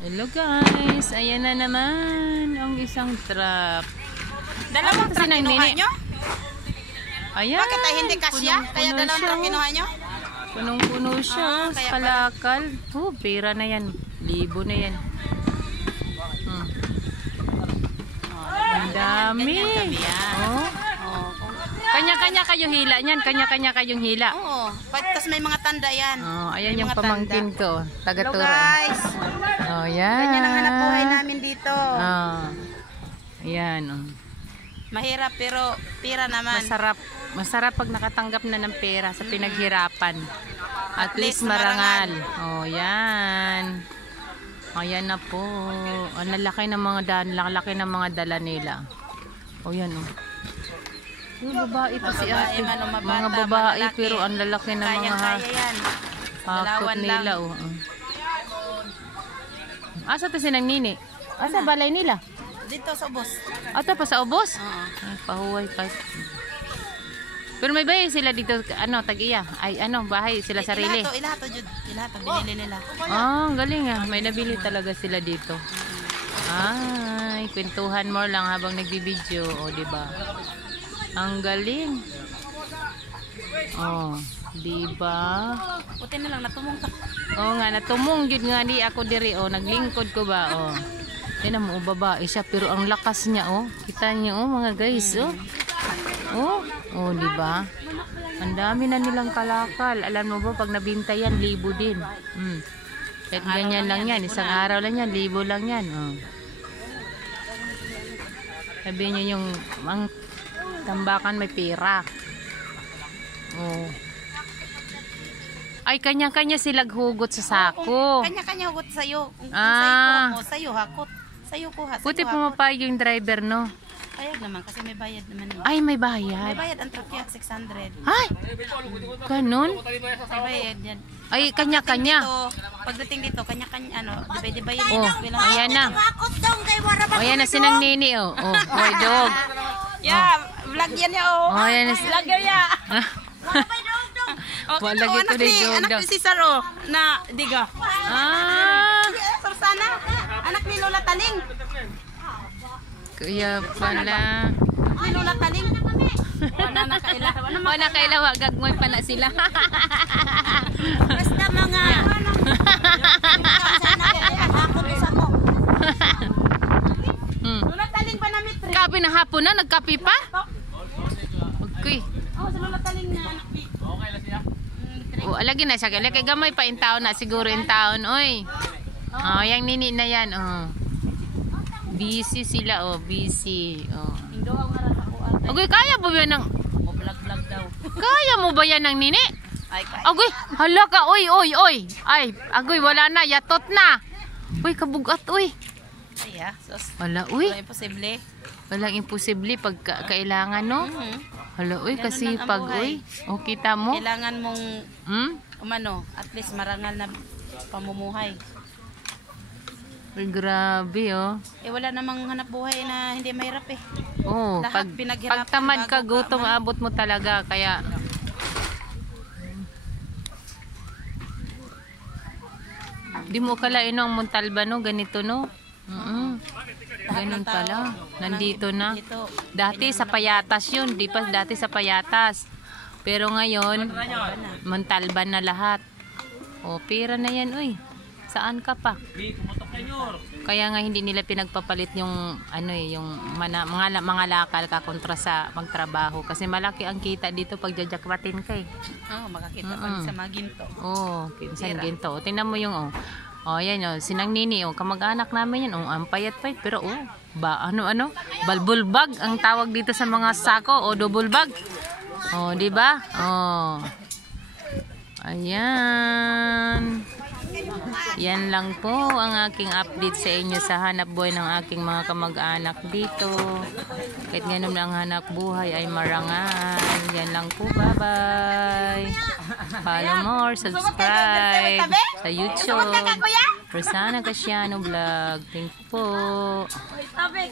Hello guys, ayan na naman ang isang truck. Dalawang truck kinuha nyo? Ayan. Bakit ay hindi kasya? Kaya dalawang truck kinuha nyo? Punong-puno siya. Kalakal. Oh, pera na yan. Libo na yan. Ang dami. Oh. Kanya-kanya kayong hila niyan. Kanya-kanya kayong hila. Oo. Tapos may mga tanda yan. Oh, ayan yung pamangkin ko. Hello Taga-tura. guys. Oh, yan. Ganyan ang hanap buhay namin dito. Oh. Ayan. Oh. Mahirap pero pira naman. Masarap. Masarap pag nakatanggap na ng pera sa pinaghirapan. At least marangal. Oh, yan. Ayan na po. Ang lalaki ng mga dala nila. Oh, yan oh. Yung babae pa si ate. Mga babae pero ang lalaki ng mga hakot nila oh. Asa to sinang nini? Asa balay nila? Dito sa ubos. Ata pa sa ubos? Oo. Ay, pahuway pa. Pero may bahay sila dito, ano, tag-iya. Ay, ano, bahay sila sarili. Ilahato, Jud. Ilahato, binili nila. Ah, galing ah. May nabili talaga sila dito. Ay, kwentuhan mo lang habang nagbibideo. O, diba? Ang galing. Oh, diba? Puti na lang, natumong ka. Oo nga, natumong yun nga di ako diri. Oh, naglingkod ko ba? Oh. Yan mo, babae siya. Pero ang lakas niya, oh. Kita niyo, oh, mga guys, oh. Oh, oh, di ba? Ang dami na nilang kalakal. Alam mo ba pag nabinta yan, libo din. Kahit ganyan lang yan, isang araw lang yan, libo lang yan. Oh. Sabi niyo yung ang tambakan may pera. Oh. Ay, kanya-kanya silang hugot sa sako. Kanya-kanya hugot sa'yo. Kung sa'yo ko, sa'yo hakot. Sa'yo ko ha. Buti pumapayag yung driver, no? Payag naman kasi may bayad naman. Ay, may bayad. May bayad ang truck yan, 600. Ay! Ganun? May bayad yan. Ay, kanya-kanya. Pagdating dito, kanya-kanya, ano, divide yan. Oh, ayan na. Oh, ayan na sinang nini, oh. Oh, boy dog. Yeah, vlog yan ya, oh. Oh, ayan na. Vlog yan ya. Wala gito ni dog. Anak ni Cesaro na diga. Ah! Sursana, anak ni Lola Taling. Kaya pala. Ni Lola Taling. Wala na kaila. Wala kailawa, gagmoy pa na sila. Basta mga Lola Taling pa na mitri. Kape na hapon na, nagkape pa? Okay. Oh, sa Lola Taling na anak ni. Okay lang siya. Oh, alagi na siya. Kaya gamay pa in taon na siguro in taon, oy. Oh, yang nini na yan, oh. Busy sila, oh, busy. Oh. Agoy, kaya mo ba yan ng... Vlog daw. Kaya mo ba yan ng nini? Ay, kaya. Agoy, hala ka, oy. Ay, agoy, wala na, yatot na. Uy, kabugat, uy. Ay, sos. Wala, uy. Walang imposible. Walang imposible pag kailangan, no? Hala, uy, kasi pag, uy. O, kita mo? Kailangan mong, umano, at least marangal na pamumuhay. Uy, grabe, oh. Eh, wala namang hanap buhay na hindi mahirap eh. Oh, Lahat pag pinaghirapan tamad ka, bago gutom, abot mo talaga. Kaya, di mo kalain ang Montalba, no? Ganito, no? Ganun pala. Nandito na. Dati sa Payatas yun. Di pa dati sa Payatas. Pero ngayon, Montalba na lahat. O, pera na yan, uy. Saan ka pa? Kaya nga hindi nila pinagpapalit yung ano yung mga lakal ka kontra sa magtrabaho kasi malaki ang kita dito pag jajakwatin ka eh. Oh, makakita pa sa mga ginto. Oh, pinsan ginto. Tingnan mo yung oh, yan oh, sinang nini oh, kamag-anak namin yan. Oh, ang payat-payat pero oh, ano? Balbulbag ang tawag dito sa mga sako o double-bag. Oh, di ba? Oh. Ayan. Yan lang po ang aking update sa inyo sa hanap buhay ng aking mga kamag-anak dito. Kahit ganun ang hanap buhay ay marangal. Yan lang po. Bye-bye. Follow more, subscribe sa YouTube. Rosana Casiano Vlog. Thank you po. Bye-bye.